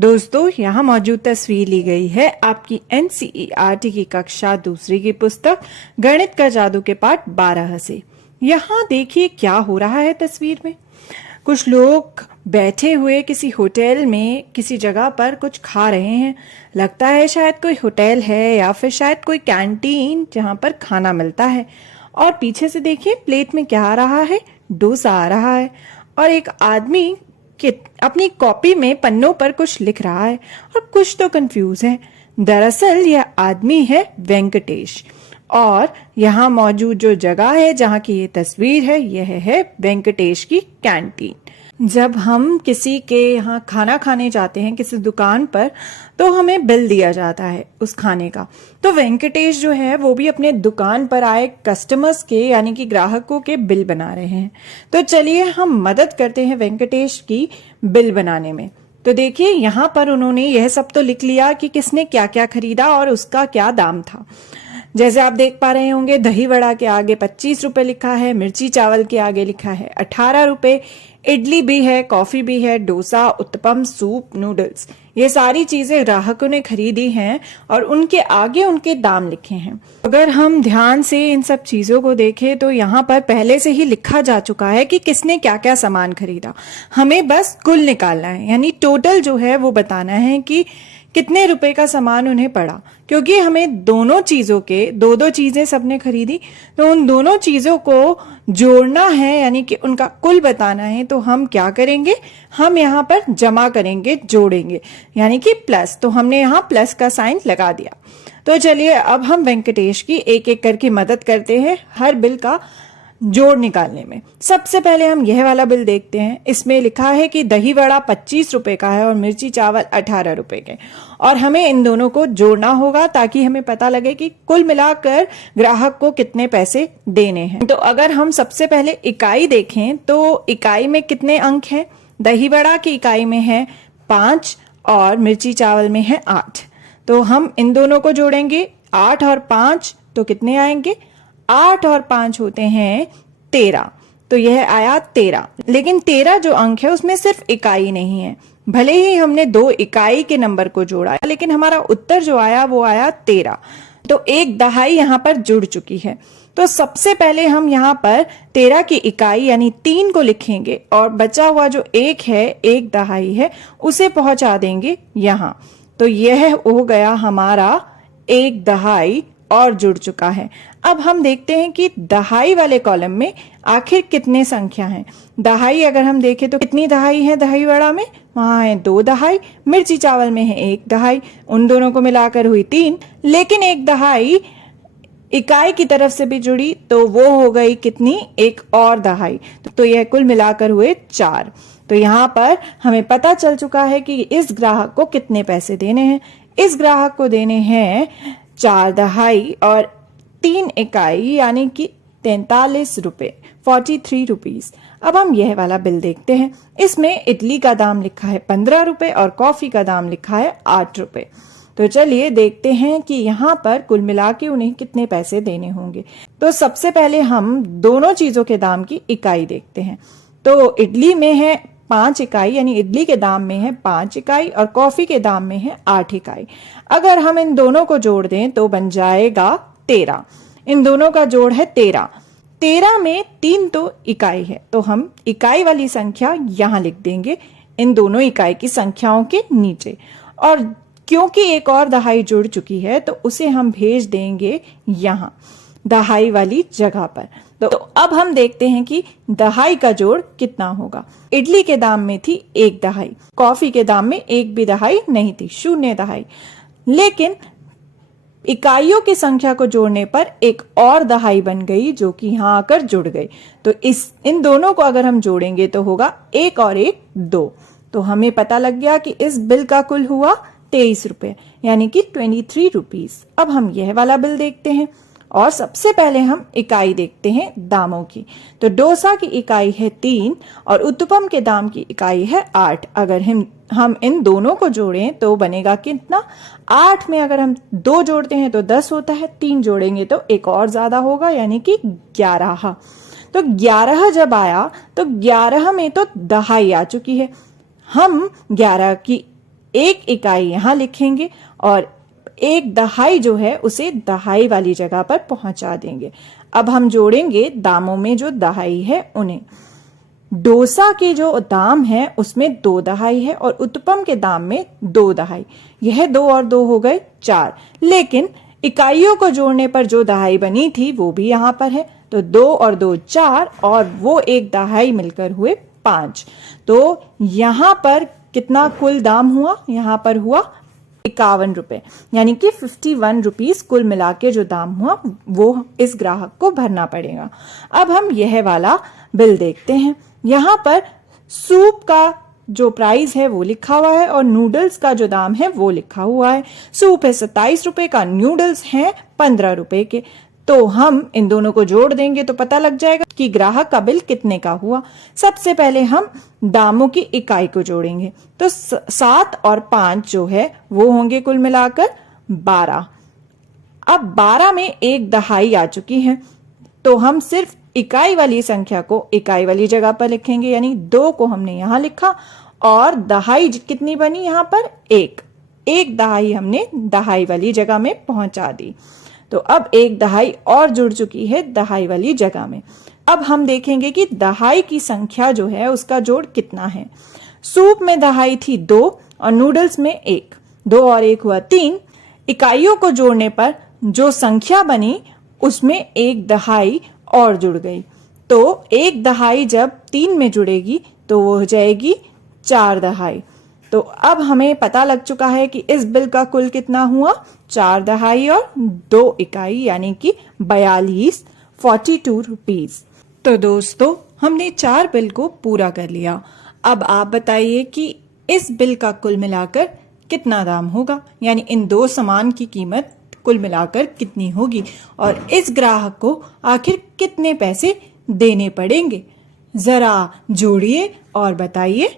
दोस्तों, यहाँ मौजूद तस्वीर ली गई है आपकी एनसीईआरटी की कक्षा दूसरी की पुस्तक गणित का जादू के पाठ 12 से। यहाँ देखिए क्या हो रहा है तस्वीर में। कुछ लोग बैठे हुए किसी होटल में किसी जगह पर कुछ खा रहे हैं। लगता है शायद कोई होटल है या फिर शायद कोई कैंटीन जहाँ पर खाना मिलता है। और पीछे से देखिए प्लेट में क्या आ रहा है, डोसा आ रहा है। और एक आदमी कि अपनी कॉपी में पन्नों पर कुछ लिख रहा है और कुछ तो कंफ्यूज है। दरअसल यह आदमी है वेंकटेश। और यहाँ मौजूद जो जगह है जहाँ की ये तस्वीर है, यह है वेंकटेश की कैंटीन। जब हम किसी के यहाँ खाना खाने जाते हैं किसी दुकान पर, तो हमें बिल दिया जाता है उस खाने का। तो वेंकटेश जो है वो भी अपने दुकान पर आए कस्टमर्स के यानी कि ग्राहकों के बिल बना रहे हैं। तो चलिए हम मदद करते हैं वेंकटेश की बिल बनाने में। तो देखिए यहाँ पर उन्होंने यह सब तो लिख लिया कि किसने क्या क्या खरीदा और उसका क्या दाम था। जैसे आप देख पा रहे होंगे, दही वड़ा के आगे 25 रुपए लिखा है, मिर्ची चावल के आगे लिखा है 18 रुपए, इडली भी है, कॉफी भी है, डोसा, उत्तपम, सूप, नूडल्स, ये सारी चीजें ग्राहकों ने खरीदी हैं और उनके आगे उनके दाम लिखे हैं। अगर हम ध्यान से इन सब चीजों को देखें तो यहाँ पर पहले से ही लिखा जा चुका है कि किसने क्या क्या सामान खरीदा। हमें बस कुल निकालना है, यानी टोटल जो है वो बताना है कि कितने रुपए का सामान उन्हें पड़ा। क्योंकि हमें दोनों चीजों के दो दो चीजें सबने खरीदी, तो उन दोनों चीजों को जोड़ना है यानी कि उनका कुल बताना है। तो हम क्या करेंगे, हम यहाँ पर जमा करेंगे, जोड़ेंगे, यानी कि प्लस। तो हमने यहाँ प्लस का साइन लगा दिया। तो चलिए अब हम वेंकटेश की एक एक करके मदद करते हैं हर बिल का जोड़ निकालने में। सबसे पहले हम यह वाला बिल देखते हैं। इसमें लिखा है कि दही वड़ा 25 रुपए का है और मिर्ची चावल 18 रुपए के, और हमें इन दोनों को जोड़ना होगा ताकि हमें पता लगे कि कुल मिलाकर ग्राहक को कितने पैसे देने हैं। तो अगर हम सबसे पहले इकाई देखें तो इकाई में कितने अंक हैं। दही वड़ा की इकाई में है 5 और मिर्ची चावल में है 8। तो हम इन दोनों को जोड़ेंगे, 8 और 5 तो कितने आएंगे, 8 और 5 होते हैं 13। तो यह आया 13। लेकिन 13 जो अंक है उसमें सिर्फ इकाई नहीं है। भले ही हमने 2 इकाई के नंबर को जोड़ा, लेकिन हमारा उत्तर जो आया वो आया 13। तो एक दहाई यहाँ पर जुड़ चुकी है। तो सबसे पहले हम यहाँ पर 13 की इकाई यानी 3 को लिखेंगे और बचा हुआ जो 1 है, एक दहाई है, उसे पहुंचा देंगे यहाँ। तो यह हो गया हमारा एक दहाई और जुड़ चुका है। अब हम देखते हैं कि दहाई वाले कॉलम में आखिर कितने संख्या हैं। दहाई अगर हम देखें तो कितनी दहाई है दही वड़ा में, वहां है 2 दहाई, मिर्ची चावल में है 1 दहाई, उन दोनों को मिलाकर हुई 3। लेकिन एक दहाई इकाई की तरफ से भी जुड़ी तो वो हो गई कितनी, एक और दहाई। तो यह कुल मिलाकर हुए 4। तो यहाँ पर हमें पता चल चुका है कि इस ग्राहक को कितने पैसे देने हैं। इस ग्राहक को देने हैं 4 दहाई और 3 इकाई यानी कि 43 रुपए, 43 रुपीज। अब हम यह वाला बिल देखते हैं। इसमें इडली का दाम लिखा है 15 रुपए और कॉफी का दाम लिखा है 8 रुपए। तो चलिए देखते हैं कि यहाँ पर कुल मिला के उन्हें कितने पैसे देने होंगे। तो सबसे पहले हम दोनों चीजों के दाम की इकाई देखते हैं। तो इडली में है 5 इकाई यानी इडली के दाम में है 5 इकाई और कॉफी के दाम में है 8 इकाई। अगर हम इन दोनों को जोड़ दें तो बन जाएगा 13। इन दोनों का जोड़ है 13। 13 में 3 तो इकाई है, तो हम इकाई वाली संख्या यहां लिख देंगे इन दोनों इकाई की संख्याओं के नीचे। और क्योंकि एक और दहाई जुड़ चुकी है तो उसे हम भेज देंगे यहां दहाई वाली जगह पर। तो अब हम देखते हैं कि दहाई का जोड़ कितना होगा। इडली के दाम में थी 1 दहाई, कॉफी के दाम में 1 भी दहाई नहीं थी, 0 दहाई। लेकिन इकाइयों की संख्या को जोड़ने पर एक और दहाई बन गई जो कि यहां आकर जुड़ गई। तो इन दोनों को अगर हम जोड़ेंगे तो होगा 1 और 1 2। तो हमें पता लग गया कि इस बिल का कुल हुआ 23 रुपए यानी कि 23 रुपीज। अब हम यह वाला बिल देखते हैं और सबसे पहले हम इकाई देखते हैं दामों की। तो डोसा की इकाई है 3 और उत्तपम के दाम की इकाई है 8। अगर हम इन दोनों को जोड़ें तो बनेगा कितना, 8 में अगर हम 2 जोड़ते हैं तो 10 होता है, 3 जोड़ेंगे तो एक और ज्यादा होगा यानी कि 11। तो 11 जब आया तो 11 में तो दहाई आ चुकी है। हम 11 की 1 इकाई यहाँ लिखेंगे और 1 दहाई जो है उसे दहाई वाली जगह पर पहुंचा देंगे। अब हम जोड़ेंगे दामों में जो दहाई है उन्हें। डोसा के जो दाम है उसमें 2 दहाई है और उत्तपम के दाम में 2 दहाई। यह 2 और 2 हो गए 4, लेकिन इकाइयों को जोड़ने पर जो दहाई बनी थी वो भी यहाँ पर है, तो 2 और 2 4 और वो 1 दहाई मिलकर हुए 5। तो यहाँ पर कितना कुल दाम हुआ? यहाँ पर हुआ 51 रुपए, यानी कि 51 रुपीज कुल मिला के जो दाम हुआ वो इस ग्राहक को भरना पड़ेगा। अब हम यह वाला बिल देखते हैं। यहाँ पर सूप का जो प्राइस है वो लिखा हुआ है और नूडल्स का जो दाम है वो लिखा हुआ है। सूप है 27 रुपए का, नूडल्स हैं 15 रुपए के। तो हम इन दोनों को जोड़ देंगे तो पता लग जाएगा कि ग्राहक का बिल कितने का हुआ। सबसे पहले हम दामों की इकाई को जोड़ेंगे, तो 7 और 5 जो है वो होंगे कुल मिलाकर 12। अब 12 में 1 दहाई आ चुकी है, तो हम सिर्फ इकाई वाली संख्या को इकाई वाली जगह पर लिखेंगे, यानी 2 को हमने यहां लिखा और दहाई कितनी बनी यहाँ पर? 1 दहाई हमने दहाई वाली जगह में पहुंचा दी। तो अब 1 दहाई और जुड़ चुकी है दहाई वाली जगह में। अब हम देखेंगे कि दहाई की संख्या जो है उसका जोड़ कितना है। सूप में दहाई थी 2 और नूडल्स में 1, 2 और 1 हुआ 3। इकाइयों को जोड़ने पर जो संख्या बनी उसमें 1 दहाई और जुड़ गई, तो 1 दहाई जब 3 में जुड़ेगी तो वो हो जाएगी 4 दहाई। तो अब हमें पता लग चुका है कि इस बिल का कुल कितना हुआ? 4 दहाई और 2 इकाई, यानी कि 42 रुपीज। तो दोस्तों हमने 4 बिल को पूरा कर लिया। अब आप बताइए कि इस बिल का कुल मिलाकर कितना दाम होगा, यानी इन 2 सामान की कीमत कुल मिलाकर कितनी होगी और इस ग्राहक को आखिर कितने पैसे देने पड़ेंगे। जरा जोड़िए और बताइए।